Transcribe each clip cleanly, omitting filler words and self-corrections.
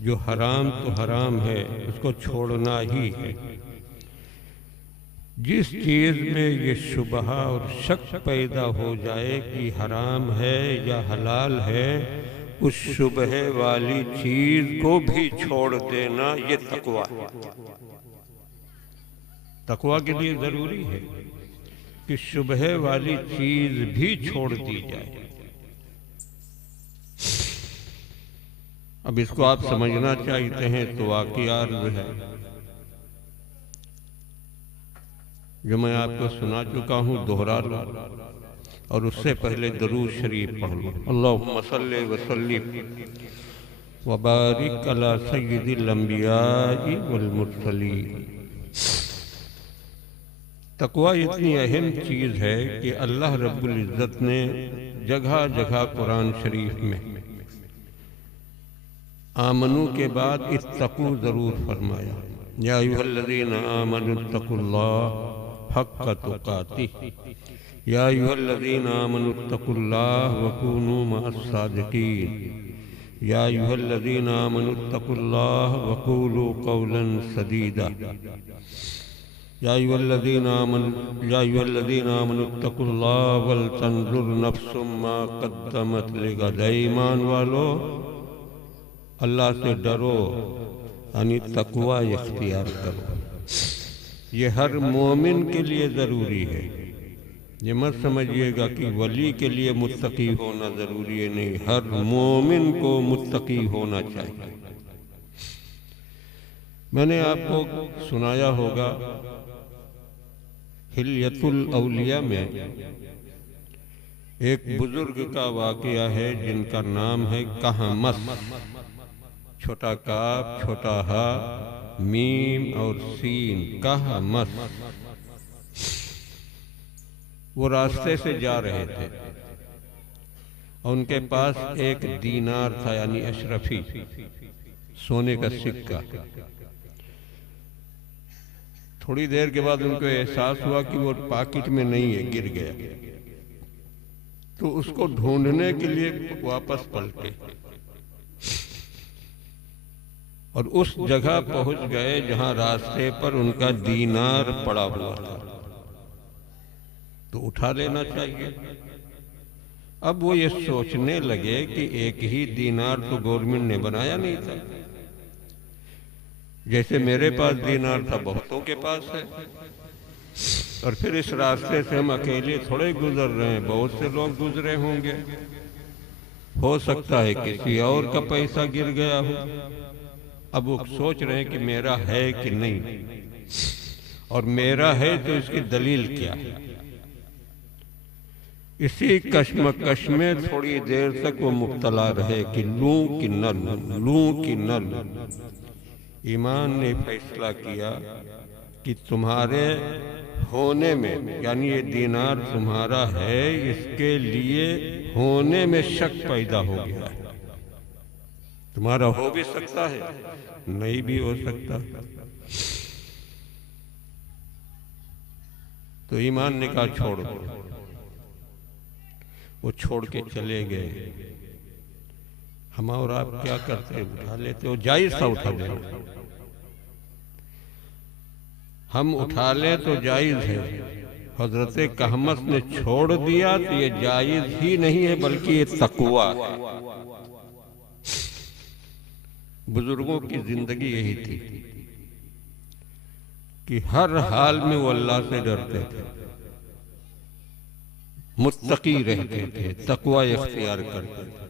जो हराम तो हराम है, उसको छोड़ना ही है। जिस चीज़ में ये शुबहा और शक पैदा हो जाए कि हराम है या हलाल है, उस शुबह वाली चीज़ को भी छोड़ देना, ये तकवा है। तकवा के लिए ज़रूरी है कि शुबह वाली चीज़ भी छोड़ दी जाए। अब इसको आप समझना चाहते हैं तो वाक़िया अर्ज़ है जो मैं आपको सुना चुका हूँ, दोहरा लूँ और उससे पहले दरूद शरीफ पढ़ लूँ। अल्लाहुम्मा सल्ली व सल्लिम व बारिक अला सय्यिदिल अंबिया'i वल मुरसलीन। तकवा इतनी अहम चीज़ है कि अल्लाह रब्बुल इज़्ज़त ने जगह जगह कुरान शरीफ में आमनू के बाद इत्तकू ज़रूर फरमाया। या अय्युहल्लज़ीना आमनु इत्तकुल्लाह हक़्क़ तुक़ातिह, या अय्युहल्लज़ीना आमनु इत्तकुल्लाह व कूनू मअस-सादिक़ीन, या अय्युहल्लज़ीना आमनु इत्तकुल्लाह व क़ूलू क़ौलन सदीदा, या अय्युहल्लज़ीना आमनु इत्तकुल्लाह वल तंज़ुर नफ्सुम मा क़द्दमत लिग़द। ईमान वालो, अल्लाह से डरो, यानी तकवा इख्तियार करो। ये हर मोमिन के लिए ज़रूरी है। ये मत समझिएगा कि वली के लिए मुत्तकी होना ज़रूरी है, नहीं, हर मोमिन को मुत्तकी होना चाहिए। मैंने आपको सुनाया होगा हिल्यतुल औलिया में एक बुजुर्ग का वाक़या है जिनका नाम है कहमस। छोटा काफ, छोटा हा, मीम और सीन, कहमस। वो रास्ते से जा रहे थे और उनके पास एक दीनार था, यानी अशरफी, सोने का सिक्का। थोड़ी देर के बाद उनको एहसास हुआ कि वो पॉकेट में नहीं है, गिर गया। तो उसको ढूंढने के लिए वापस पलटे और उस जगह पहुंच गए जहां रास्ते पर उनका दीनार पड़ा हुआ था। तो उठा लेना चाहिए। अब वो ये सोचने लगे कि एक ही दीनार तो गवर्नमेंट ने बनाया नहीं था। जैसे मेरे पास दीनार था, बहुतों के पास है। और फिर इस रास्ते से हम अकेले थोड़े गुजर रहे हैं, बहुत से लोग गुजरे होंगे। हो सकता है किसी और का पैसा गिर गया हो। अब वो सोच रहे हैं कि मेरा है कि नहीं, और मेरा है तो इसकी दलील क्या है। इसी कश्मकश में थोड़ी देर तक वो मुब्तला रहे कि लूं कि न लूं, लूं कि न लूं। ईमान ने फैसला किया कि तुम्हारे होने में, यानी ये दीनार तुम्हारा है, इसके लिए होने में शक पैदा हो गया है। तुम्हारा हो भी सकता है, नहीं भी हो सकता। तो ईमान ने कहा छोड़ दो। वो छोड़ के चले गए। हम और आप क्या करते, उठा लेते हो, जायज था उठा लेना। हम उठा ले तो जायज है। हजरत कहमस ने छोड़ दिया तो ये जायज ही नहीं है, बल्कि ये तकवा है। बुजुर्गों की जिंदगी यही थी कि हर हाल में वो अल्लाह से डरते थे, मुत्तकी रहते थे, तकवा इख्तियार करते थे।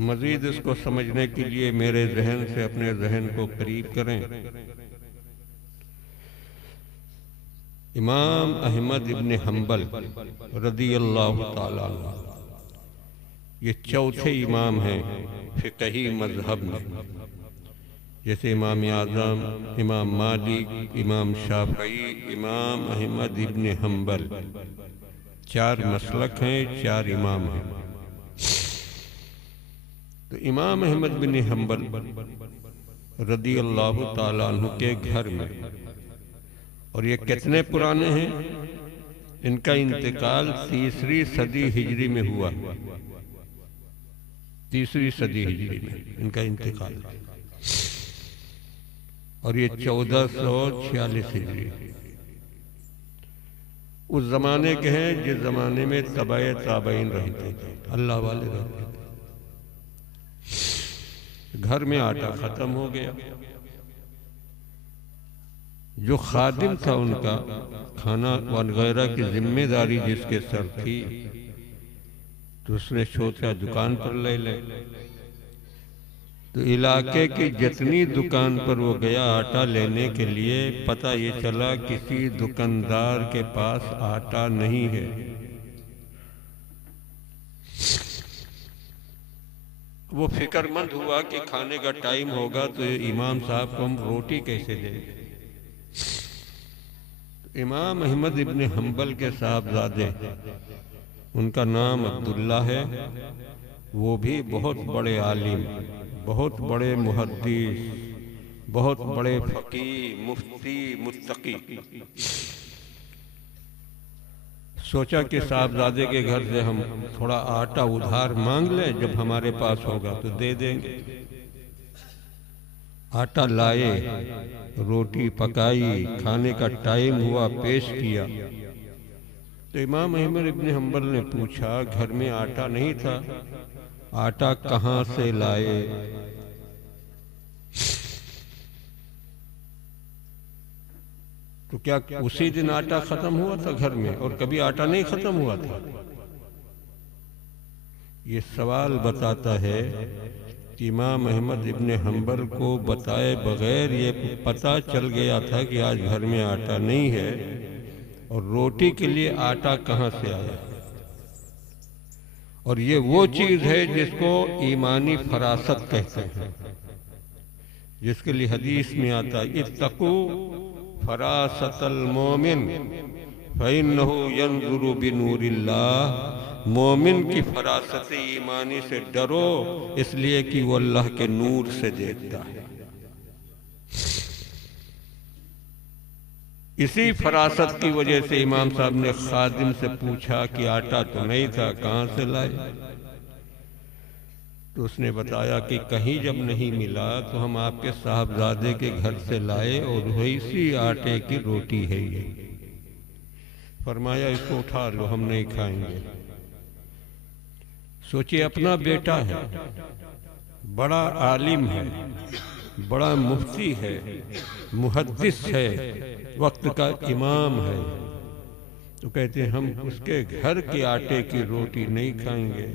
मजीद इसको समझने के लिए मेरे जहन से अपने जहन को करीब करें। इमाम अहमद इब्न हम्बल रदियल्लाहु ताला अन्हु, ये चौथे इमाम हैं फिक़ही मज़हब में। जैसे इमाम आज़म, इमाम मालिक, इमाम शाफ़ई, इमाम अहमद इब्न हम्बल, चार मसलक हैं, चार इमाम हैं। तो इमाम अहमद बिन हम्बल रदियल्लाहु ताला अन्हु के घर में, और ये कितने पुराने हैं, इनका इंतकाल 3री सदी हिजरी में हुआ। 3री सदी हिजरी में इनका इंतकाल, और ये 1446 हिजरी। उस जमाने के हैं जिस जमाने में तबाए ताबईन रहते थे, अल्लाह वाले रहते थे। घर में आटा खत्म हो गया, जो खादिम था उनका खाना वगैरह की जिम्मेदारी जिसके सर थी, तो उसने सोचा दुकान पर ले ले। तो इलाके की जितनी दुकान पर वो गया आटा लेने के लिए, पता ये चला किसी दुकानदार के पास आटा नहीं है। वो फिक्रमंद हुआ कि खाने का टाइम होगा तो इमाम साहब को हम रोटी कैसे देंगे। तो इमाम अहमद इब्ने हम्बल के साहबजादे, उनका नाम अब्दुल्ला है, वो भी बहुत बड़े आलिम, बहुत बड़े मुहद्दिस, बहुत बड़े फकीह, मुफ्ती, मुत्तकी। सोचा कि साहबजादे के घर से हम थोड़ा आटा उधार मांग लें, जब हमारे पास होगा तो दे देंगे। आटा लाए, रोटी पकाई, खाने का टाइम हुआ, पेश किया। तो इमाम अहमद इब्ने हम्बल ने पूछा, घर में आटा नहीं था, आटा कहाँ से लाए? तो क्या उसी दिन आटा खत्म हुआ था घर में, और कभी आटा नहीं खत्म हुआ था? ये सवाल बताता है कि इमाम अहमद इब्ने हम्बल को बताए बगैर ये पता चल गया था कि आज घर में आटा नहीं है, और रोटी के लिए आटा कहाँ से आया। और ये वो चीज है जिसको ईमानी फरासत कहते हैं, जिसके लिए हदीस में आता है, इत्तकू फरासतल मोमिन फइन्नहु यंजुरु बिनूरिल्लाह। मोमिन की फरासत ईमानी से डरो, इसलिए कि वो अल्लाह के नूर से देखता है। इसी फरासत की वजह से इमाम साहब ने खादिम से पूछा कि आटा तो नहीं था, कहाँ से लाए? तो उसने बताया कि कहीं जब नहीं मिला तो हम आपके साहबजादे के घर से लाए, और वही सी आटे की रोटी है ये। फरमाया इसको उठा लो, हम नहीं खाएंगे। सोचिए, अपना बेटा है, बड़ा आलिम है, बड़ा मुफ्ती है, मुहद्दिस है, वक्त का इमाम है, तो कहते हैं हम उसके घर के आटे की रोटी नहीं खाएंगे।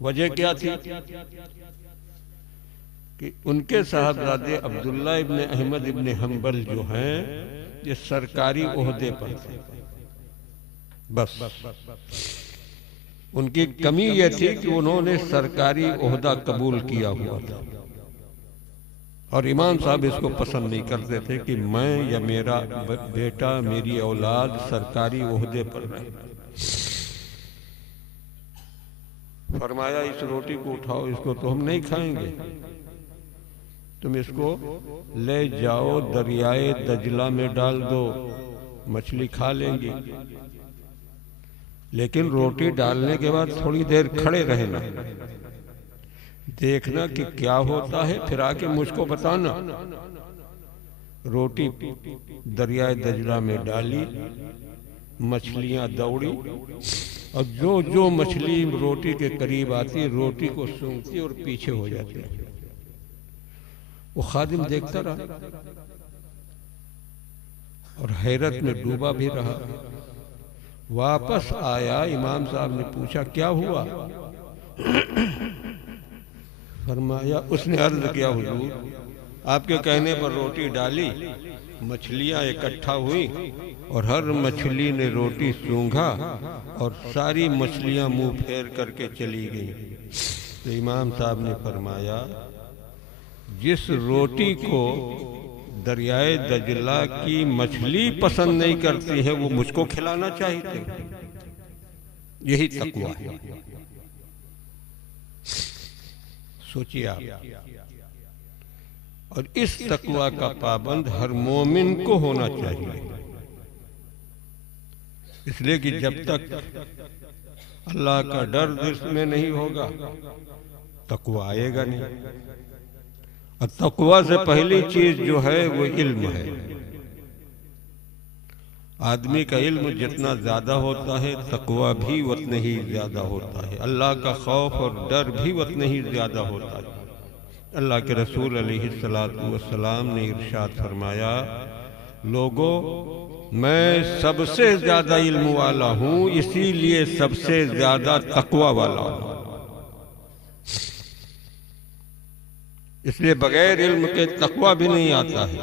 वजह क्या थी कि उनके साहबजादे अब्दुल्ला इब्ने अहमद इब्ने हम्बल जो हैं, ये सरकारी ओहदे पर थे। बस उनकी कमी यह थी कि उन्होंने सरकारी ओहदा कबूल किया हुआ था, और इमाम साहब इसको पसंद नहीं करते थे कि मैं या मेरा बेटा, मेरी औलाद सरकारी ओहदे पर रहे। फरमाया इस रोटी को उठाओ, इसको तो हम नहीं खाएंगे, तुम इसको ले जाओ दरियाए दजला में डाल दो, मछली खा लेंगी। लेकिन रोटी डालने के बाद थोड़ी देर खड़े रहना, देखना कि क्या होता है, फिर आके मुझको बताना। रोटी दरियाए दजला में डाली, मछलियां दौड़ी, और जो जो मछली रोटी के करीब आती, रोटी को सूंघती और पीछे हो जाती। वो खादिम देखता रहा और हैरत में डूबा भी रहा। वापस आया, इमाम साहब ने पूछा क्या हुआ? फरमाया, उसने अर्ज किया, हुजूर आपके कहने पर रोटी डाली, मछलियां इकट्ठा हुई, और हर मछली ने रोटी सूंघा, और सारी मछलियां मुंह फेर करके चली गई। तो इमाम साहब ने फरमाया, जिस रोटी को दरियाए दजला की मछली पसंद नहीं करती है, वो मुझको खिलाना चाहिए। यही तकवा है। सोचिए आप, और इस तकवा का पाबंद हर मोमिन को होना चाहिए। इसलिए कि जब तक अल्लाह का डर दिल में नहीं होगा, तकवा आएगा नहीं। और तकवा से पहली चीज जो है वो इल्म है। आदमी का इल्म जितना ज्यादा होता है, तकवा भी उतना ही ज्यादा होता है। अल्लाह का खौफ और डर भी उतना ही ज्यादा होता है। अल्लाह के रसूल अलैहिस्सलातु वस्सलाम ने इरशाद फरमाया, लोगों, मैं सबसे ज्यादा इल्म वाला हूं, इसीलिए सबसे ज्यादा तकवा वाला हूं। इसलिए बगैर इल्म के तकवा भी नहीं आता है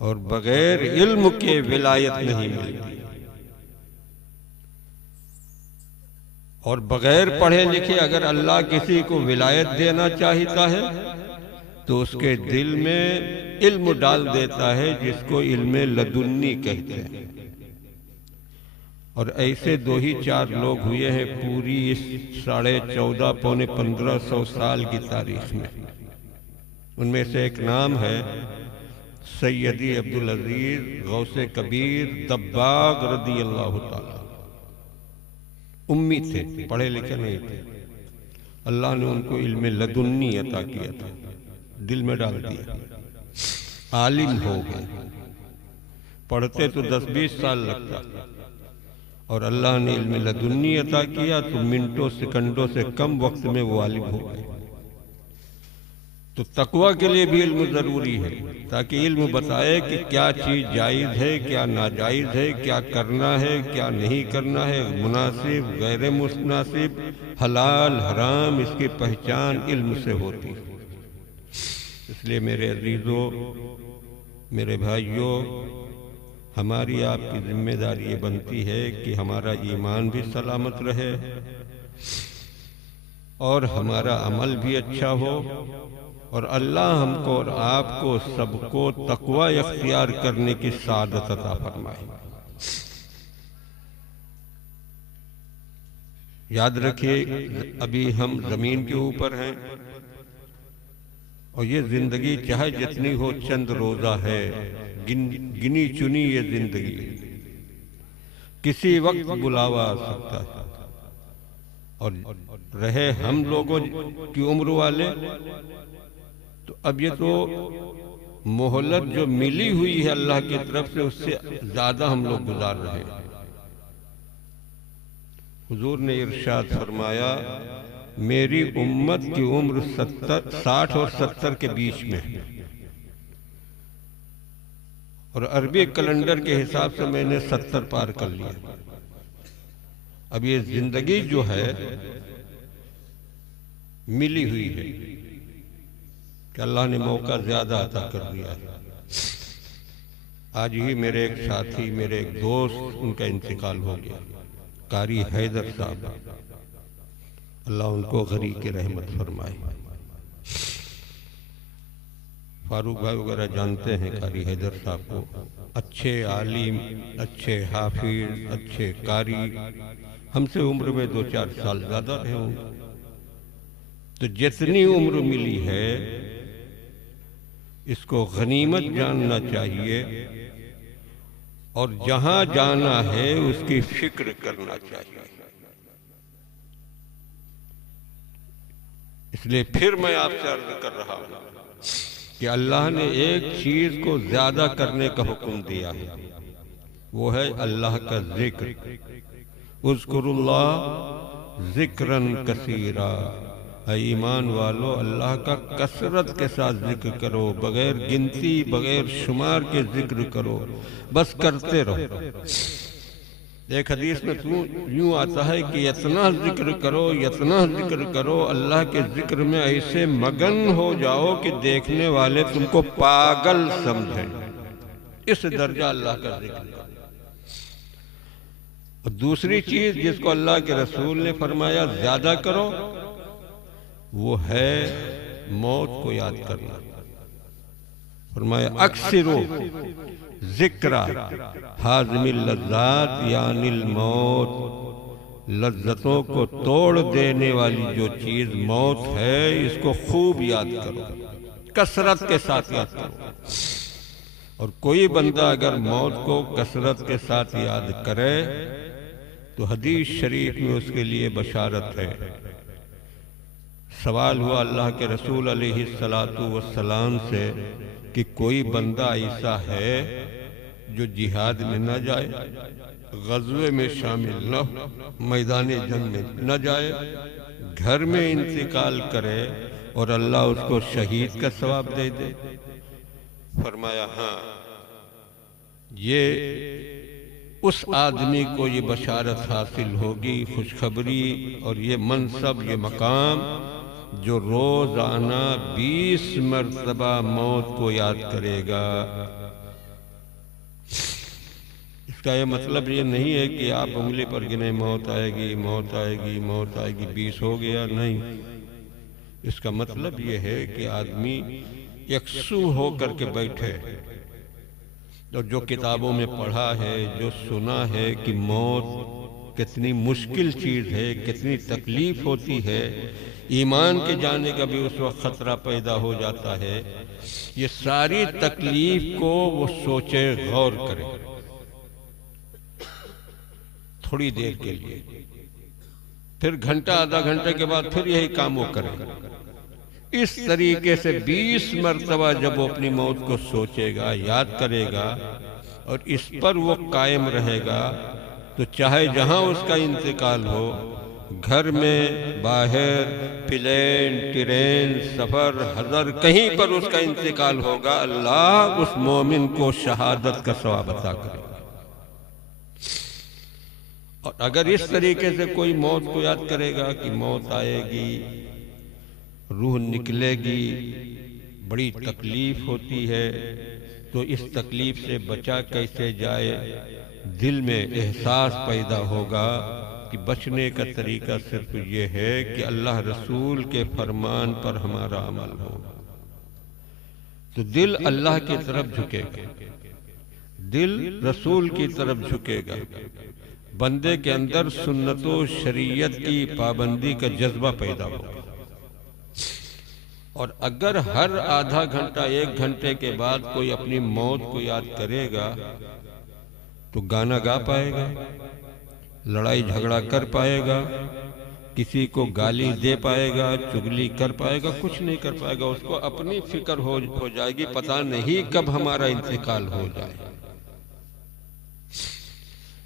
और बगैर इल्म के विलायत नहीं मिलती। और बगैर पढ़े लिखे अगर अल्लाह किसी को विलायत देना चाहता है तो उसके दिल में इल्म डाल देता है, जिसको इल्म लदुन्नी कहते हैं। और ऐसे 2 ही 4 लोग हुए हैं पूरी इस 14.5 पौने 1500 साल की तारीख में। उनमें से एक नाम है सैयदी अब्दुल अजीज गौसे कबीर दब्बाग रदी अल्लाह ताला। उम्मी थे, पढ़े लिखे नहीं थे। अल्लाह ने उनको इल्म लदुन्नी अता किया था, दिल में डाल दिया, आलिम हो गए। पढ़ते तो 10-20 साल लगता और अल्लाह ने इल्म लदुन्नी अता किया तो मिनटों सेकंडों से कम वक्त में वो आलिम हो गए। तो तकवा के लिए भी इल्म जरूरी है, ताकि इल्म बताए कि क्या चीज जायज है, क्या नाजायज है, क्या करना है, क्या नहीं करना है, मुनासिब गैर मुनासिब, हलाल हराम, इसकी पहचान इल्म से होती है। इसलिए मेरे अजीजों, मेरे भाइयों, हमारी आपकी जिम्मेदारी ये बनती है कि हमारा ईमान भी सलामत रहे और हमारा अमल भी अच्छा हो और अल्लाह हमको और आपको सबको तकवा इख्तियार करने की सादत अता फरमाए। याद रखिए, अभी हम जमीन के ऊपर हैं और ये जिंदगी चाहे जितनी हो चंद रोजा है, गिनी चुनी ये जिंदगी, किसी वक्त बुलावा आ सकता है। और रहे हम लोगों की उम्र वाले, तो अब ये तो मोहलत जो मिली हुई है अल्लाह की तरफ से, उससे ज्यादा हम लोग गुजार रहे हैं। हुजूर ने इरशाद फरमाया, मेरी उम्मत की उम्र 60 और 70 के बीच में है और अरबी कैलेंडर के हिसाब से मैंने 70 पार कर लिया। अब ये जिंदगी जो है मिली हुई है कि अल्लाह ने मौका ज्यादा अता कर दिया है। आज ही मेरे एक साथी, मेरे एक दोस्त, उनका इंतकाल हो गया, कारी हैदर साहब। अल्लाह उनको गरी की रहमत फरमाए। फारूक भाई वगैरह जानते हैं कारी हैदर साहब को, अच्छे आलिम, अच्छे हाफिज, अच्छे कारी, हमसे उम्र में 2-4 साल ज्यादा रहे होंगे। तो जितनी उम्र मिली है इसको गनीमत जानना चाहिए और जहां जाना है उसकी फिक्र करना चाहिए। इसलिए फिर मैं आपसे अर्ज कर रहा हूं कि अल्लाह ने एक चीज को ज्यादा करने का हुक्म दिया है, वो है अल्लाह का जिक्र। उज़्कुरुल्लाह जिक्रन कसीरा। ईमान वालों, अल्लाह का कसरत के साथ जिक्र करो, बगैर गिनती बगैर शुमार के जिक्र करो, बस करते रहो। एक हदीस में यूं आता है कि इतना जिक्र करो, इतना जिक्र करो, अल्लाह के जिक्र में ऐसे मगन हो जाओ कि देखने वाले तुमको पागल समझें। इस दर्जा अल्लाह का जिक्र करो। और दूसरी चीज जिसको अल्लाह के रसूल ने फरमाया ज्यादा करो, वो है मौत को याद करना। फरमाया अक्सिरो जिक्रा हाज़िमिल लज़्ज़ात यानिल मौत। लज्जतों को तोड़ देने वाली जो चीज मौत है, इसको खूब याद करो, कसरत के साथ याद करो। और कोई बंदा अगर मौत को कसरत के साथ याद करे तो हदीस शरीफ में उसके लिए बशारत है। सवाल हुआ अल्लाह के रसूल अलैहिस्सलातु वस्सलाम से कि कोई बंदा ऐसा है जो जिहाद में न जाए, गज़वे में शामिल न हो, मैदान जंग में न जाए, घर में इंतकाल करे और अल्लाह उसको शहीद का सवाब दे दे। फरमाया हाँ, ये उस आदमी को ये बशारत हासिल होगी, खुशखबरी और ये मनसब, ये मकाम जो रोजाना 20 मरतबा मौत को याद करेगा। इसका ये मतलब ये नहीं है कि आप उंगली पर गिने मौत आएगी, मौत आएगी, मौत आएगी, 20 हो गया, नहीं। इसका मतलब ये है कि आदमी यकसू हो करके बैठे और जो किताबों में पढ़ा है, जो सुना है कि मौत कितनी मुश्किल चीज़ है, कितनी तकलीफ होती है, ईमान के जाने का भी उस वक्त खतरा पैदा हो जाता है, ये सारी तकलीफ को वो सोचे, गौर करे थोड़ी देर के लिए, फिर घंटा आधा घंटे के बाद फिर यही काम वो करे। इस तरीके से 20 मरतबा जब वो अपनी मौत को सोचेगा, याद करेगा और इस पर वो कायम रहेगा, तो चाहे जहां उसका इंतकाल हो, घर में, बाहर, प्लेन, ट्रेन, सफर, हजर, कहीं पर उसका इंतकाल होगा, अल्लाह उस मोमिन को शहादत का सवाब अता करेगा। और अगर इस तरीके से कोई मौत को याद करेगा कि मौत आएगी, रूह निकलेगी, बड़ी तकलीफ होती है, तो इस तकलीफ से बचा कैसे जाए, दिल में एहसास पैदा होगा कि बचने का तरीका सिर्फ ये है कि अल्लाह रसूल के फरमान पर हमारा अमल हो। तो दिल अल्लाह की तरफ झुकेगा, दिल रसूल की तरफ झुकेगा, बंदे के अंदर सुन्नतो शरीयत की पाबंदी का जज्बा पैदा होगा। और अगर हर आधा घंटा, 1 घंटे के बाद कोई अपनी मौत को याद करेगा, तो गाना गा पाएगा, लड़ाई झगड़ा कर पाएगा, किसी को गाली दे पाएगा, चुगली कर पाएगा, कुछ नहीं कर पाएगा। उसको अपनी फिक्र हो जाएगी, पता नहीं कब हमारा इंतकाल हो जाए।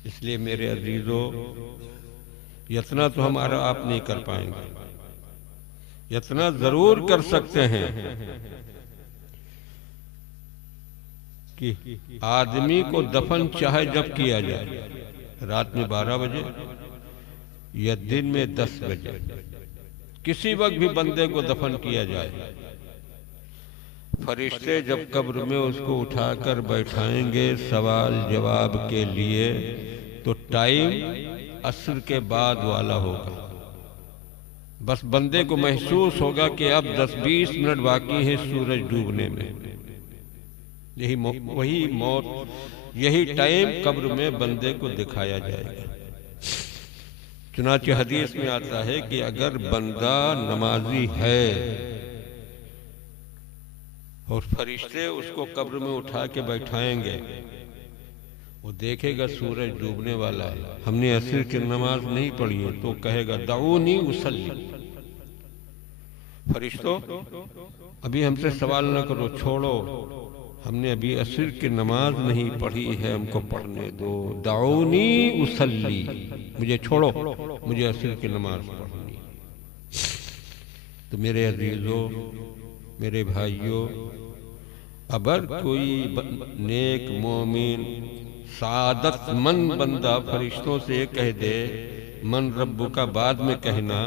इसलिए मेरे अजीजों, इतना तो हमारा आप नहीं कर पाएंगे, इतना जरूर कर सकते हैं कि आदमी को दफन चाहे जब किया जाए, रात में 12 बजे या दिन में 10 बजे, किसी वक्त भी बंदे को दफन किया जाए, फरिश्ते जब कब्र में उसको उठाकर बैठाएंगे सवाल जवाब के लिए, तो टाइम असर के बाद वाला होगा। बस बंदे को महसूस होगा कि अब 10-20 मिनट बाकी है सूरज डूबने में। वही मौत, यही टाइम कब्र में बंदे को दिखाया जाएगा। चुनांचे हदीस में आता है कि अगर बंदा नमाजी है और फरिश्ते उसको कब्र में उठा के बैठाएंगे, वो देखेगा सूरज डूबने वाला है, हमने असर की नमाज नहीं पढ़ी है, तो कहेगा दाऊनी उसल्ली, फरिश्तों अभी हमसे सवाल न करो, छोड़ो, हमने अभी असर की नमाज नहीं पढ़ी है, हमको पढ़ने दो, दाऊनी उसल्ली, मुझे छोड़ो, मुझे असर की नमाज पढ़नी। तो मेरे अजीजों, मेरे भाइयों, अगर कोई नेक मोमिन सादतमंद बंदा फरिश्तों से ये कह दे मन रब्बु का बाद में कहना,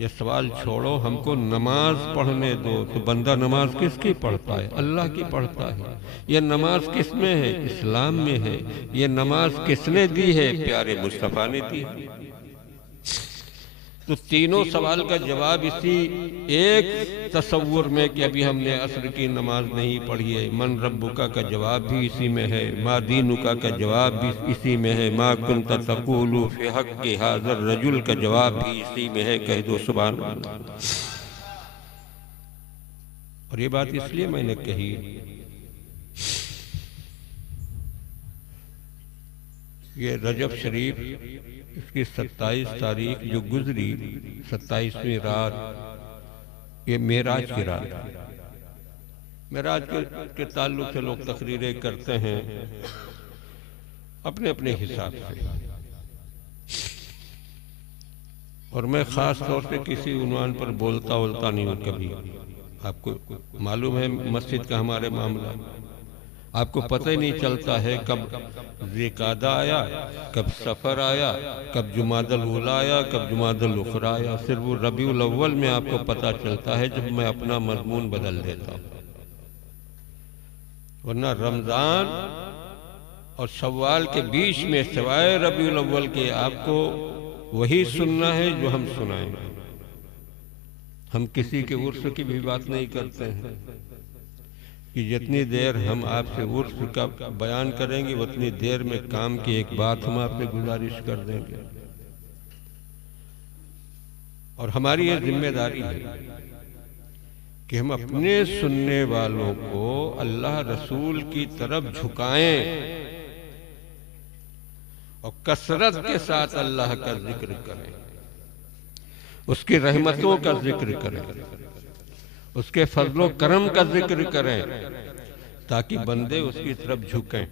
ये सवाल छोड़ो, हमको नमाज पढ़ने दो, तो बंदा नमाज किसकी पढ़ता है? अल्लाह की पढ़ता है। ये नमाज किस में है? इस्लाम में है। ये नमाज किसने दी है? प्यारे मुस्तफा ने दी है। तो तीनों सवाल का जवाब इसी एक तसव्वुर में कि अभी हमने असर की नमाज नहीं पढ़ी है, मन रब्बुका का जवाब भी इसी में है, मा दीनुका का जवाब भी इसी में है, मा कुन्ता तक़ूलु फ़ी हक़्क़ि हाज़र रजुल का जवाब भी इसी में है। कह दो सुभान अल्लाह। और ये बात इसलिए मैंने कही ये रजब शरीफ इसकी 27 तारीख जो गुजरी, 27वीं रात, ये मेराज की रात है। मेराज के ताल्लुक से लोग तकरीरें करते हैं अपने अपने हिसाब से, और मैं ख़ास तौर से किसी उन्वान पर बोलता नहीं हूँ कभी। आपको मालूम है मस्जिद का हमारे मामला, आपको पता ही नहीं चलता है कब ज़िकादा आया, कब सफ़र आया, कब जुमादल उला आया, कब जुमादल उखरा आया। सिर्फ वो रबीउल अव्वल में आपको पता चलता है जब मैं अपना मजमून बदल देता हूँ, वरना रमज़ान और शव्वाल के बीच में सिवाय रबीउल अव्वल के आपको वही सुनना है जो हम सुनाएंगे। हम किसी के उर्स की भी बात नहीं करते हैं कि जितनी देर हम आपसे उर्स का बयान करेंगे उतनी देर में काम की एक बात हम आपसे गुजारिश कर देंगे। और हमारी ये जिम्मेदारी है कि हम अपने सुनने वालों को अल्लाह रसूल की तरफ झुकाएं और कसरत के साथ अल्लाह का जिक्र करें, उसकी रहमतों का जिक्र करें, उसके फजलो करम का जिक्र करें, ताकि बंदे उसकी तरफ झुकें।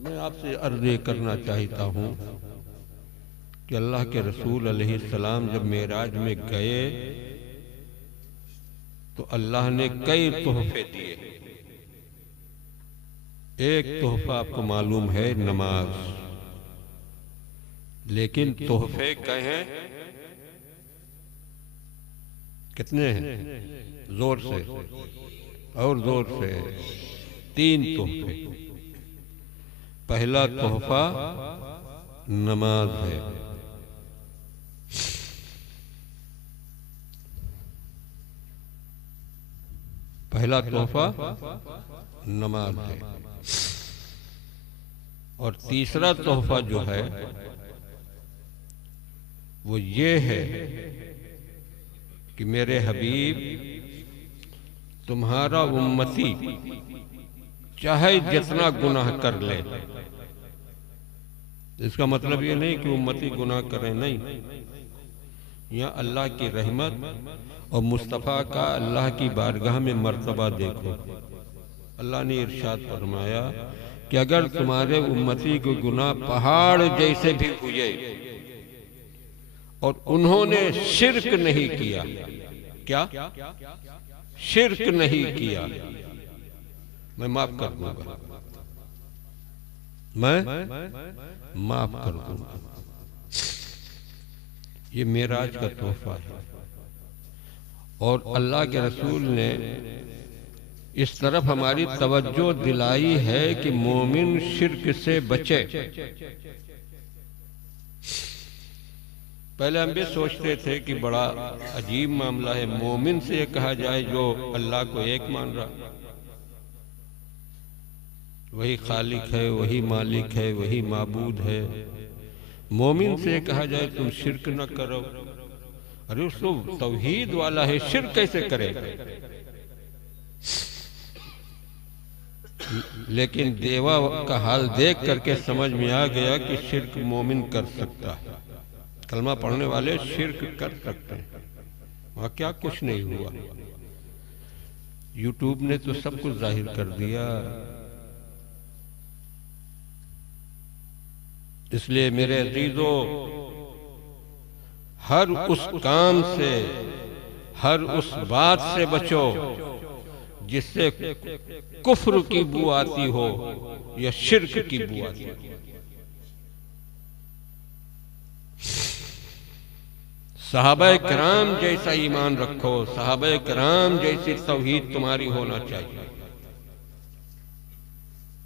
मैं आपसे अर्ज करना चाहता हूं कि अल्लाह के रसूल अलैहिस्सलाम जब मेराज में गए तो अल्लाह ने कई तोहफे दिए। एक तोहफा आपको मालूम है, नमाज, लेकिन तोहफे कहें कितने हैं? जोर से और जोर से 3 तोहफे। पहला तोहफा नमाज है, पहला तोहफा नमाज है। और तीसरा तोहफा जो है वो ये है कि मेरे हबीब तुम्हारा उम्मती चाहे जितना गुनाह कर ले, इसका मतलब ये नहीं कि उम्मती गुनाह करें, नहीं। यहाँ अल्लाह की रहमत और मुस्तफ़ा का अल्लाह की बारगाह में मर्तबा देखो। अल्लाह ने इरशाद फरमाया कि अगर तुम्हारे उम्मती को गुनाह पहाड़ जैसे भी हुए और उन्होंने शिर्क नहीं किया, क्या शिर्क नहीं किया, मैं माफ कर दूंगा, मैं माफ कर दूंगा। ये मेराज का तोहफा है। और अल्लाह के रसूल ने इस तरफ हमारी तवज्जो दिलाई है कि मोमिन शिर्क से बचे। पहले हम भी सोचते थे कि बड़ा अजीब मामला है, मोमिन से ये कहा जाए जो अल्लाह को एक मान रहा, वही खालिक है, वही मालिक है, वही माबूद है, मोमिन से कहा जाए तुम शिर्क न करो। अरे उसको तौहीद वाला है, शिर्क कैसे करेगा? लेकिन देवा का हाल देख करके समझ में आ गया कि शिर्क मोमिन कर सकता है। कलमा पढ़ने वाले शिर्क कर सकते हैं। वहां क्या कुछ नहीं हुआ, यूट्यूब ने तो सब कुछ जाहिर कर दिया। इसलिए मेरे अजीजों, हर उस काम से, हर उस बात से बचो जिससे कुफ्र की बू आती हो या शिर्क की बू आती हो। सहाबाए किराम जैसा ईमान रखो, सहाबाए किराम जैसी तौहीद तुम्हारी होना चाहिए।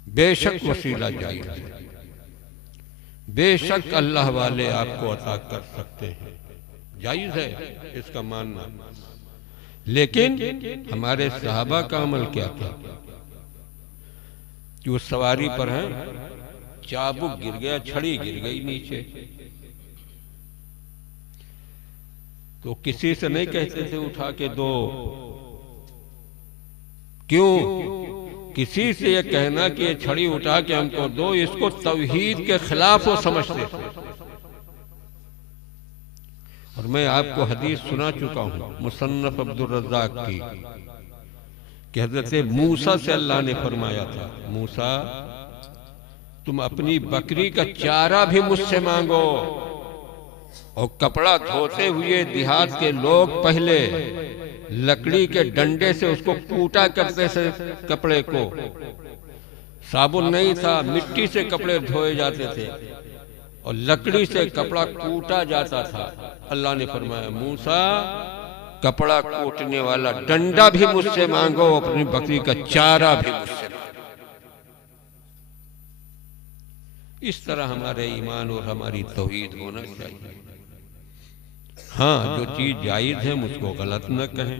बेशक वसीला जायज़ है, बेशक अल्लाह वाले आपको अता कर सकते हैं, जायज़ है इसका मानना। लेकिन हमारे सहाबा का अमल क्या था कि वो सवारी पर हैं, चाबुक गिर गया, छड़ी गिर गई नीचे, तो किसी से नहीं कहते थे उठा के दो। क्यों? किसी से ये कहना कि ये छड़ी उठा के हमको दो, इसको तौहीद के खिलाफ वो समझते थे। और मैं आपको हदीस सुना चुका हूं मुसन्नफ अब्दुल रज़्ज़ाक की कि हजरत मूसा से अल्लाह ने फरमाया था, मूसा तुम अपनी बकरी का चारा भी मुझसे मांगो। और कपड़ा धोते हुए देहात के लोग पहले लकड़ी के डंडे से उसको कूटा करते थे, कपड़े को साबुन नहीं था, मिट्टी से कपड़े धोए जाते थे और लकड़ी से कपड़ा कूटा जाता था। अल्लाह ने फरमाया मूसा कपड़ा कूटने वाला डंडा भी मुझसे मांगो, अपनी बकरी का चारा भी मुझसे मांगो। इस तरह हमारे ईमान और हमारी तौहीद होना चाहिए। हाँ, जो चीज जायज है मुझको गलत न कहें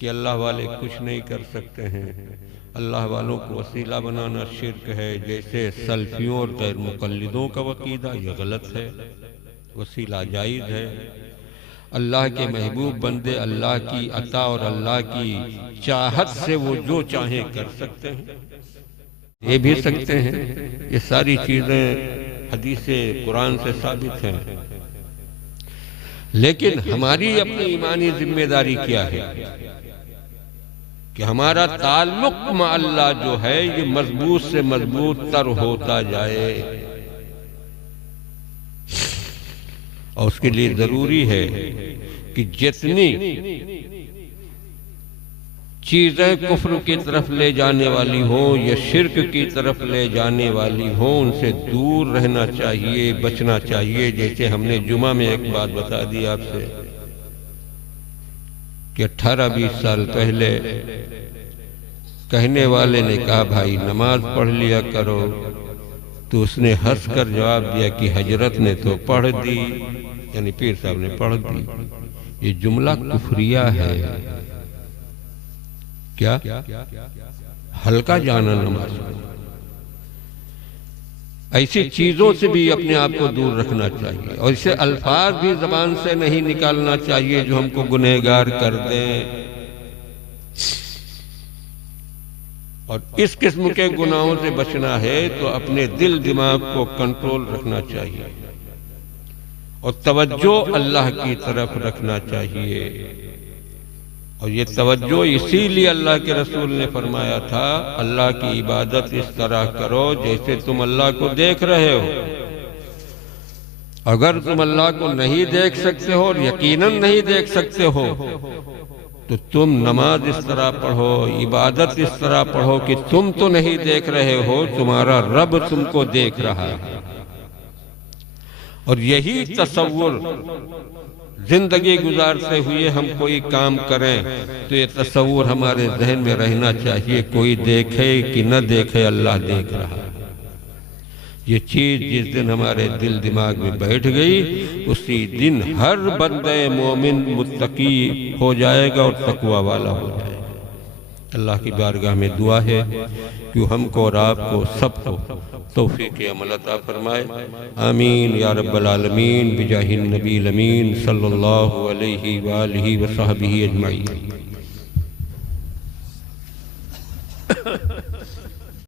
कि अल्लाह वाले कुछ नहीं कर सकते हैं, अल्लाह वालों को वसीला बनाना शिर्क है, जैसे सल्फियों और गैर मुकल्लिदों का वकीदा, यह गलत है। वसीला जायज है। अल्लाह के महबूब बंदे अल्लाह की अता और अल्लाह की चाहत से वो जो चाहें कर सकते हैं, ये भी सकते हैं। ये सारी चीजें हदीस कुरान से साबित हैं। लेकिन हमारी अपनी ईमानी जिम्मेदारी क्या है कि हमारा ताल्लुक में अल्लाह जो है ये मजबूत से मजबूत तर होता जाए। और उसके लिए जरूरी है कि जितनी चीजें कुफ्र की तरफ ले जाने वाली हो या शिर्क की तरफ ले जाने वाली हो, उनसे दूर रहना चाहिए, बचना चाहिए। जैसे हमने जुमा में एक बात बता दी आपसे कि 18-20 साल पहले कहने वाले ने कहा भाई नमाज पढ़ लिया करो, तो उसने हंस कर जवाब दिया कि हजरत ने तो पढ़ दी, यानी पीर साहब ने पढ़ दी। ये जुमला कुफरिया है। क्या हल्का जाना नमाज। ऐसी चीजों से भी अपने आप को दूर रखना चाहिए और इसे अल्फाज भी जबान से नहीं निकालना चाहिए जो हमको गुनहगार कर दें। और इस किस्म के गुनाहों से बचना है तो अपने दिल दिमाग को कंट्रोल रखना चाहिए और तवज्जो अल्लाह की तरफ रखना चाहिए। और ये तवज्जो इसीलिए अल्लाह के रसूल ने फरमाया था, अल्लाह की इबादत इस तरह करो जैसे तुम अल्लाह को देख रहे हो। अगर तुम अल्लाह को नहीं देख सकते हो और यकीनन नहीं देख सकते हो तो तुम नमाज इस तरह पढ़ो, इबादत इस तरह पढ़ो कि तुम तो नहीं देख रहे हो, तुम्हारा रब तुमको देख रहा है। और यही तसव्वुर जिंदगी गुजारते हुए हम कोई काम करें तो ये तसव्वुर हमारे जहन में रहना चाहिए, कोई देखे कि न देखे अल्लाह देख रहा है। ये चीज जिस दिन हमारे दिल दिमाग में बैठ गई उसी दिन हर बंदे मोमिन मुत्तकी हो जाएगा और तकवा वाला हो जाएगा। अल्लाह की बारगाह में दुआ है कि हमको और आपको सबको तौफीक अमल अता फरमाए। आमीन या रब्बल आलमीन बिजाहिन नबील अमीन सल्लल्लाहु अलैहि व आलिहि व सहबिही अजमाइन।